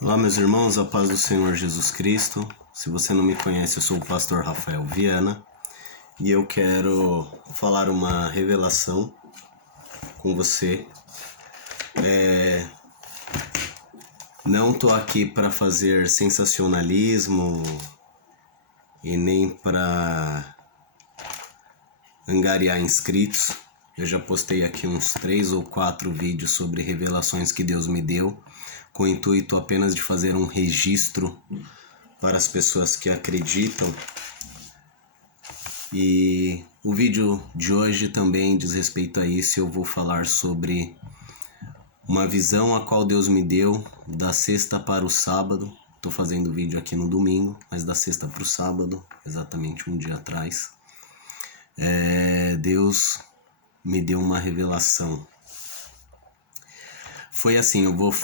Olá, meus irmãos, a paz do Senhor Jesus Cristo. Se você não me conhece, eu sou o pastor Rafael Viana e eu quero falar uma revelação com você. Não estou aqui para fazer sensacionalismo e nem para angariar inscritos. Eu já postei aqui uns 3 ou 4 vídeos sobre revelações que Deus me deu, com o intuito apenas de fazer um registro para as pessoas que acreditam. E o vídeo de hoje também diz respeito a isso. Eu vou falar sobre uma visão a qual Deus me deu da sexta para o sábado. Estou fazendo o vídeo aqui no domingo, mas da sexta para o sábado, exatamente um dia atrás. Deus me deu uma revelação. Foi assim, eu vou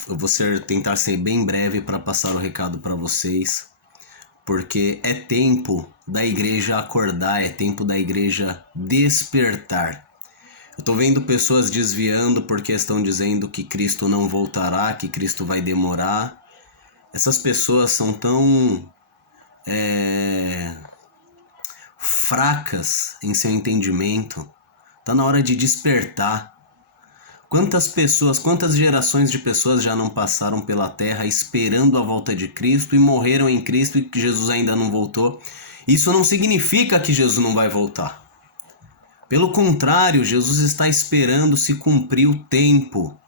tentar ser bem breve para passar o recado para vocês, porque é tempo da igreja acordar, é tempo da igreja despertar. Eu tô vendo pessoas desviando porque estão dizendo que Cristo não voltará, que Cristo vai demorar. Essas pessoas são tão fracas em seu entendimento. Tá na hora de despertar. Quantas pessoas, quantas gerações de pessoas já não passaram pela terra esperando a volta de Cristo e morreram em Cristo e que Jesus ainda não voltou? Isso não significa que Jesus não vai voltar. Pelo contrário, Jesus está esperando se cumprir o tempo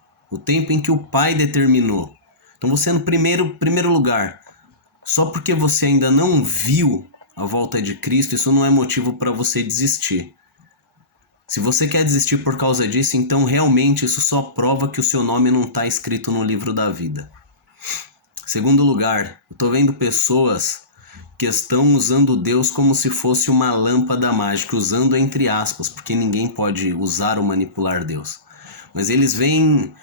em que o Pai determinou. Então você, no primeiro lugar, só porque você ainda não viu a volta de Cristo, isso não é motivo para você desistir. Se você quer desistir por causa disso, então realmente isso só prova que o seu nome não está escrito no livro da vida. Segundo lugar, eu estou vendo pessoas que estão usando Deus como se fosse uma lâmpada mágica, usando entre aspas, porque ninguém pode usar ou manipular Deus. Mas eles veem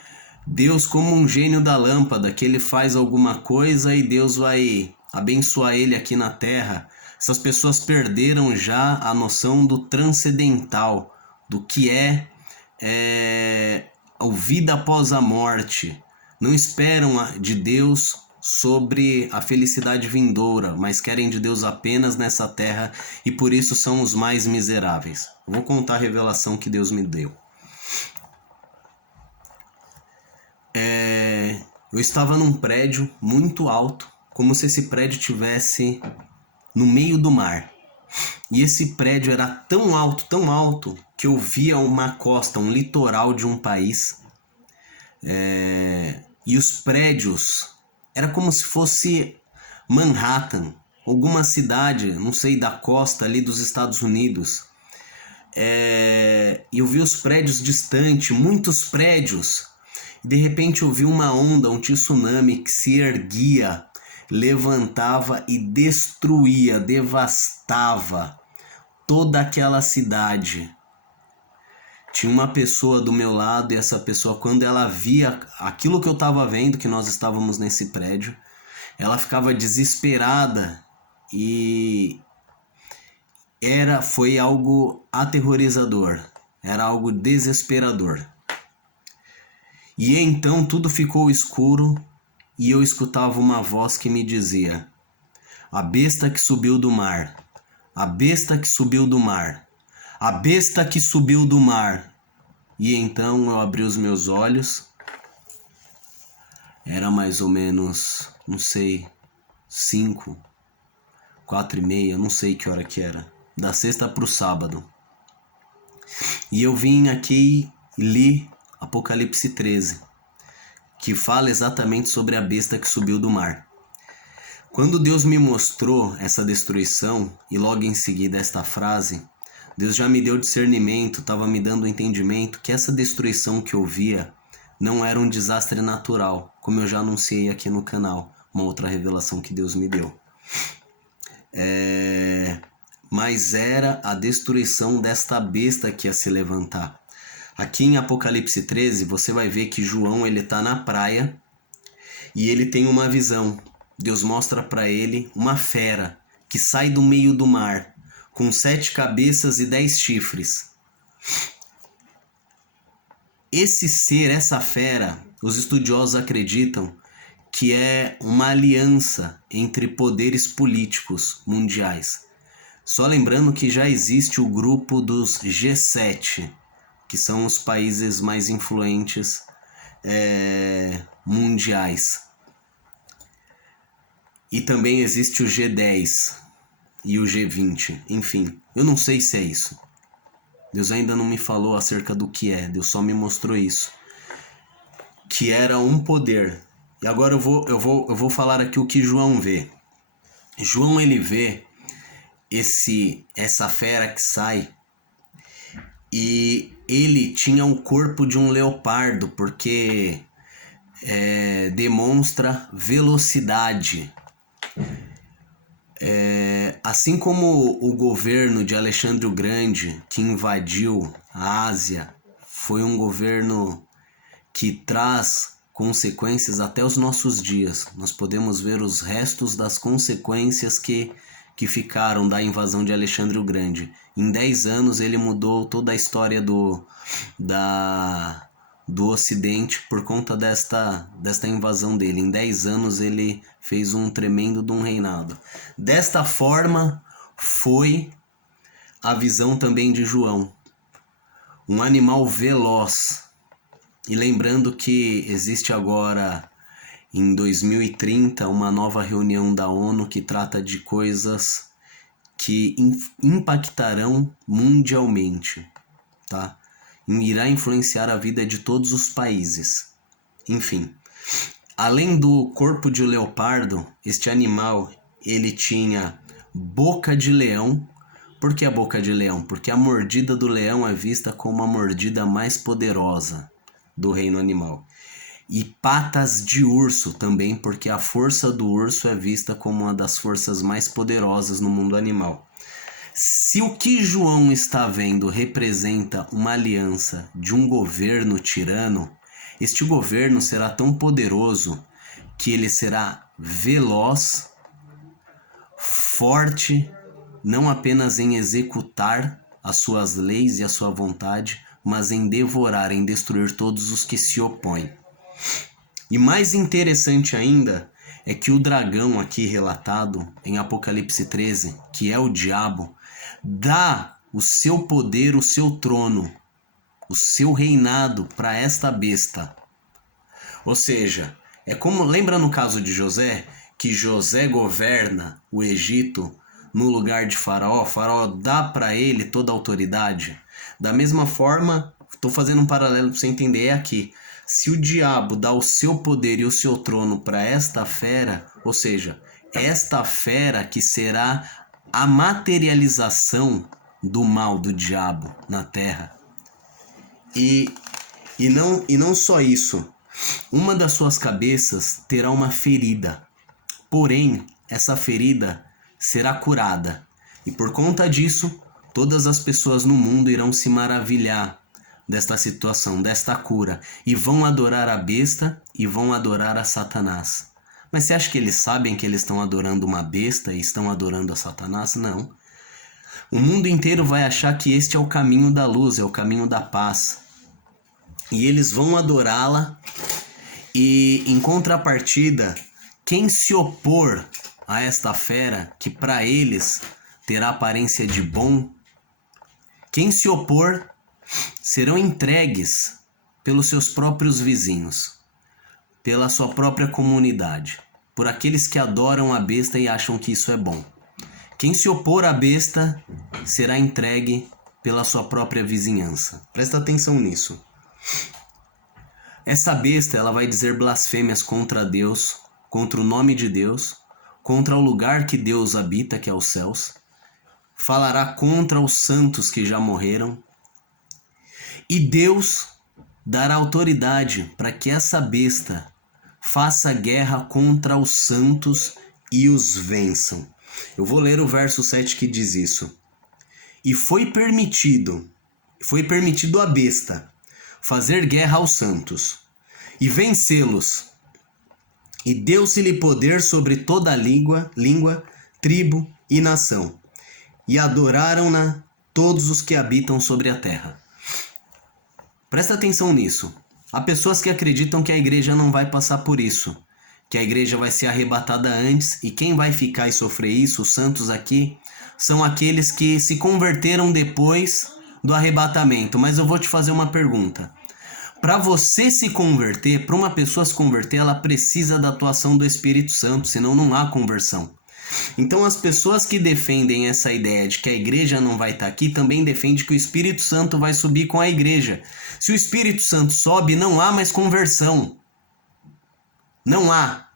Deus como um gênio da lâmpada, que ele faz alguma coisa e Deus vai abençoar ele aqui na terra. Essas pessoas perderam já a noção do transcendental, do que é a vida após a morte. Não esperam de Deus sobre a felicidade vindoura, mas querem de Deus apenas nessa terra e por isso são os mais miseráveis. Eu vou contar a revelação que Deus me deu. Eu estava num prédio muito alto, como se esse prédio estivesse no meio do mar. E esse prédio era tão alto, que eu via uma costa, um litoral de um país. E os prédios, era como se fosse Manhattan, alguma cidade, não sei, da costa ali dos Estados Unidos. E eu vi os prédios distantes, muitos prédios. E de repente eu vi uma onda, um tsunami que se erguia, levantava e destruía, devastava toda aquela cidade. Tinha uma pessoa do meu lado e essa pessoa, quando ela via aquilo que eu estava vendo, que nós estávamos nesse prédio, ela ficava desesperada e foi algo aterrorizador, era algo desesperador. E então tudo ficou escuro e eu escutava uma voz que me dizia: a besta que subiu do mar, a besta que subiu do mar, a besta que subiu do mar. E então eu abri os meus olhos, era mais ou menos, não sei, 5, 4:30, não sei que hora que era, da sexta para o sábado. E eu vim aqui e li Apocalipse 13, que fala exatamente sobre a besta que subiu do mar. Quando Deus me mostrou essa destruição e logo em seguida esta frase, Deus já me deu discernimento, estava me dando o entendimento que essa destruição que eu via não era um desastre natural, como eu já anunciei aqui no canal, uma outra revelação que Deus me deu. Mas era a destruição desta besta que ia se levantar. Aqui em Apocalipse 13, você vai ver que João ele está na praia e ele tem uma visão. Deus mostra para ele uma fera que sai do meio do mar, com 7 cabeças e 10 chifres. Esse ser, essa fera, os estudiosos acreditam que é uma aliança entre poderes políticos mundiais. Só lembrando que já existe o grupo dos G7, que são os países mais influentes mundiais. E também existe o G10 e o G20, enfim, eu não sei se é isso. Deus ainda não me falou acerca do que é, Deus só me mostrou isso. Que era um poder. E agora eu vou falar aqui o que João vê. João, ele vê essa fera que sai, e ele tinha o corpo de um leopardo, porque demonstra velocidade. Assim como o governo de Alexandre o Grande, que invadiu a Ásia, foi um governo que traz consequências até os nossos dias. Nós podemos ver os restos das consequências que ficaram da invasão de Alexandre o Grande. Em 10 anos ele mudou toda a história do Ocidente por conta desta invasão dele. Em 10 anos ele fez um tremendo de um reinado. Desta forma foi a visão também de João. Um animal veloz. E lembrando que existe agora, em 2030, uma nova reunião da ONU que trata de coisas que impactarão mundialmente, tá? Irá influenciar a vida de todos os países. Enfim, além do corpo de leopardo, este animal, ele tinha boca de leão. Por que a boca de leão? Porque a mordida do leão é vista como a mordida mais poderosa do reino animal. E patas de urso também, porque a força do urso é vista como uma das forças mais poderosas no mundo animal. Se o que João está vendo representa uma aliança de um governo tirano, este governo será tão poderoso que ele será veloz, forte, não apenas em executar as suas leis e a sua vontade, mas em devorar, em destruir todos os que se opõem. E mais interessante ainda é que o dragão aqui relatado em Apocalipse 13, que é o diabo, dá o seu poder, o seu trono, o seu reinado para esta besta. Ou seja, é como, lembra no caso de José, que José governa o Egito no lugar de Faraó? Faraó dá para ele toda a autoridade. Da mesma forma, estou fazendo um paralelo para você entender, é aqui. Se o diabo dá o seu poder e o seu trono para esta fera, ou seja, esta fera que será a materialização do mal do diabo na terra. E não só isso, uma das suas cabeças terá uma ferida, porém essa ferida será curada. E por conta disso, todas as pessoas no mundo irão se maravilhar desta situação, desta cura, e vão adorar a besta e vão adorar a Satanás. Mas você acha que eles sabem que eles estão adorando uma besta e estão adorando a Satanás? Não. O mundo inteiro vai achar que este é o caminho da luz, é o caminho da paz. E eles vão adorá-la, e em contrapartida, quem se opor a esta fera, que para eles terá aparência de bom, quem se opor serão entregues pelos seus próprios vizinhos, pela sua própria comunidade, por aqueles que adoram a besta e acham que isso é bom. Quem se opor à besta será entregue pela sua própria vizinhança. Presta atenção nisso. Essa besta, ela vai dizer blasfêmias contra Deus, contra o nome de Deus, contra o lugar que Deus habita, que é os céus. Falará contra os santos que já morreram. E Deus dará autoridade para que essa besta faça guerra contra os santos e os vençam. Eu vou ler o verso 7 que diz isso. E foi permitido à besta fazer guerra aos santos e vencê-los. E deu-se-lhe poder sobre toda a língua, tribo e nação. E adoraram-na todos os que habitam sobre a terra. Presta atenção nisso. Há pessoas que acreditam que a igreja não vai passar por isso, que a igreja vai ser arrebatada antes, e quem vai ficar e sofrer isso, os santos aqui, são aqueles que se converteram depois do arrebatamento. Mas eu vou te fazer uma pergunta. Para você se converter, para uma pessoa se converter, ela precisa da atuação do Espírito Santo, senão não há conversão. Então as pessoas que defendem essa ideia de que a igreja não vai estar aqui, também defendem que o Espírito Santo vai subir com a igreja. Se o Espírito Santo sobe, não há mais conversão. Não há.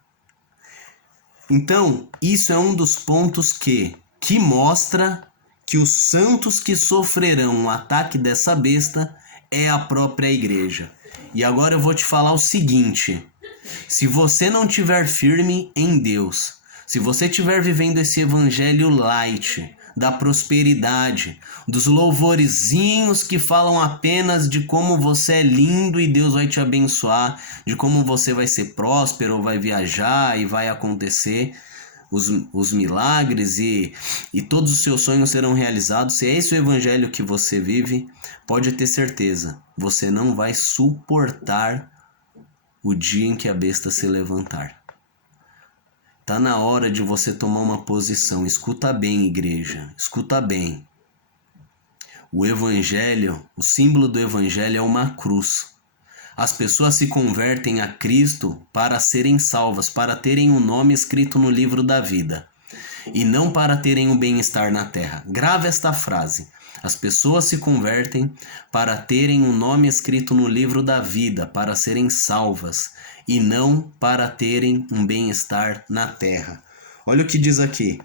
Então, isso é um dos pontos que mostra que os santos que sofrerão o ataque dessa besta é a própria igreja. E agora eu vou te falar o seguinte: se você não estiver firme em Deus, se você estiver vivendo esse evangelho light, da prosperidade, dos louvorezinhos que falam apenas de como você é lindo e Deus vai te abençoar, de como você vai ser próspero, vai viajar e vai acontecer os milagres e todos os seus sonhos serão realizados, se é esse o evangelho que você vive, pode ter certeza, você não vai suportar o dia em que a besta se levantar. Tá na hora de você tomar uma posição. Escuta bem, igreja. Escuta bem. O evangelho, o símbolo do evangelho é uma cruz. As pessoas se convertem a Cristo para serem salvas, para terem um nome escrito no livro da vida. E não para terem um bem-estar na terra. Grave esta frase. As pessoas se convertem para terem um nome escrito no livro da vida, para serem salvas, e não para terem um bem-estar na terra. Olha o que diz aqui.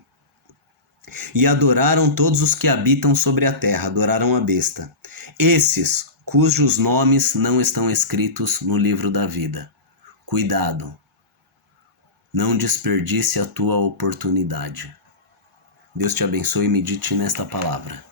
E adoraram todos os que habitam sobre a terra, adoraram a besta. Esses cujos nomes não estão escritos no livro da vida. Cuidado. Não desperdice a tua oportunidade. Deus te abençoe e medite nesta palavra.